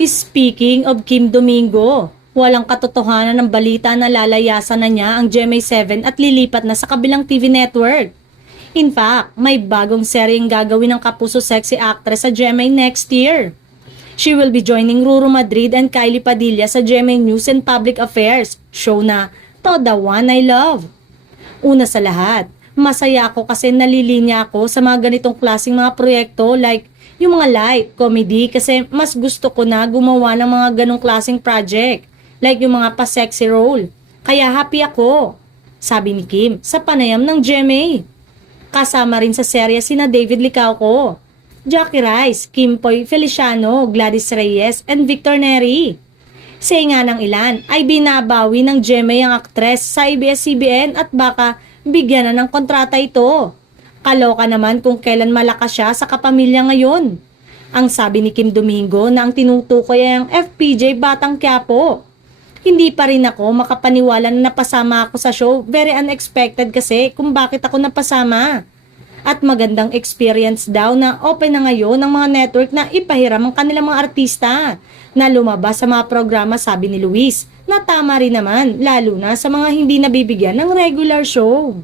Speaking of Kim Domingo, walang katotohanan ng balita na lalayasan na niya ang GMA7 at lilipat na sa kabilang TV network. In fact, may bagong seryeng gagawin ng kapuso sexy actress sa GMA next year. She will be joining Ruru Madrid and Kylie Padilla sa GMA News and Public Affairs show na To The One I Love. Una sa lahat, masaya ako kasi nalilinya ako sa mga ganitong klaseng mga proyekto like yung mga light, comedy kasi mas gusto ko na gumawa ng mga ganong klaseng project like yung mga pa-sexy role. Kaya happy ako, sabi ni Kim sa panayam ng GMA. Kasama rin sa serya sina David Licauco, Jackie Rice, Kim Poy Feliciano, Gladys Reyes, and Victor Neri. Sa nga ng ilan ay binabawi ng GMA ang aktres sa ABS-CBN at baka bigyan na ng kontrata ito. Kaloka naman kung kailan malakas siya sa kapamilya ngayon. Ang sabi ni Kim Domingo na ang tinutukoy ay ang FPJ Batang Quiapo. Hindi pa rin ako makapaniwala na napasama ako sa show. Very unexpected kasi kung bakit ako napasama. At magandang experience daw na open na ngayon ng mga network na ipahiram ang kanilang mga artista na lumabas sa mga programa, sabi ni Luis, na tama rin naman lalo na sa mga hindi nabibigyan ng regular show.